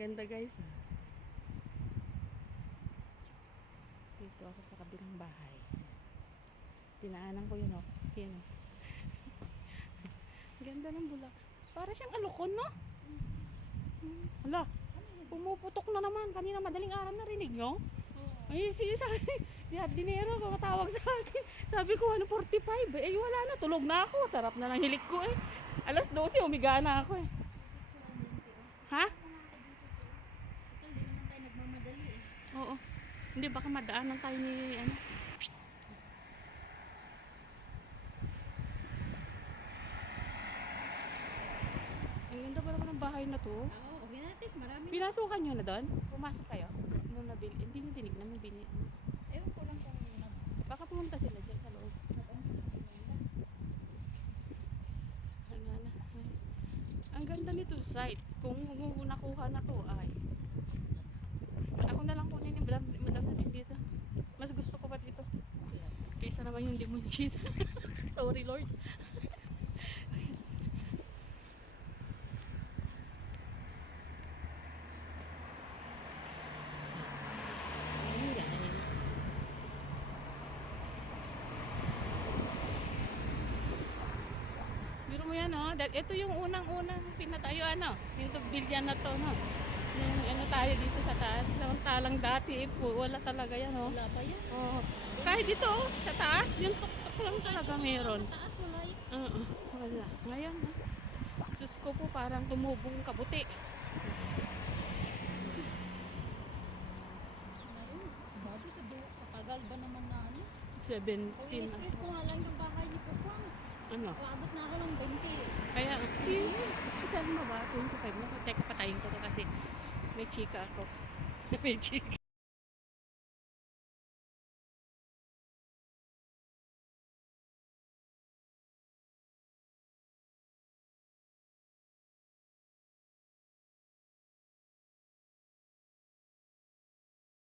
Ganda guys. Dito ako sa kabilang bahay. Tinaanan ko yun, oh. Yun, oh. Ganda ng bulak. Para siyang alukon, no? Hala, pumuputok na naman. Kanina madaling araw narinig nyo? Ay, si hardinero, tumatawag sa akin. Sabi ko, 45. Eh, wala na. Tulog na ako. Sarap na ng hilik ko, eh. Alas 12, umiga na ako, eh. Ha? Hindi naman tayo nagmamadali eh. Oo. Hindi, baka madaanan tayo ni, ano. Ang ganda pa naman ng bahay na to. Oo, okay natin. Marami na. Pinasukan nyo na doon? Pumasok kayo? Doon nabili. Hindi nyo tinignan yung bini. Ewan ko lang kung Baka pumunta sila dyan sa loob. Ano na. Ang ganda nito site. Kung nakuha na to ay. Ako na lang kunin yung madam na din dito. Mas gusto ko pa dito. Kaysa naman yung demon cheese. Sorry Lord. Biro mo yan, oh. Ito yung unang-unang pinatayo, ano, yung tugbilyan na to, no. Yung ano tayo dito sa taas. Samantalang dati, wala talaga yan, oh. wala pa yan. Oh. Kahit dito, oh, sa taas, yung tuktok lang talaga meron. Sa taas wala yan. Oo, wala. Ngayon, oh. Diyos ko po, parang tumubong kabuti. Ngayon, sa bagay, sa tagal ba naman na ano? 17. Kung in-street ko nga lang yung bahay ni Pupang. Ano? Abot na ako ng 20. Kaya, si Dalma ba? 25 na. Teka, patayin ko to kasi may chika ako. May chika.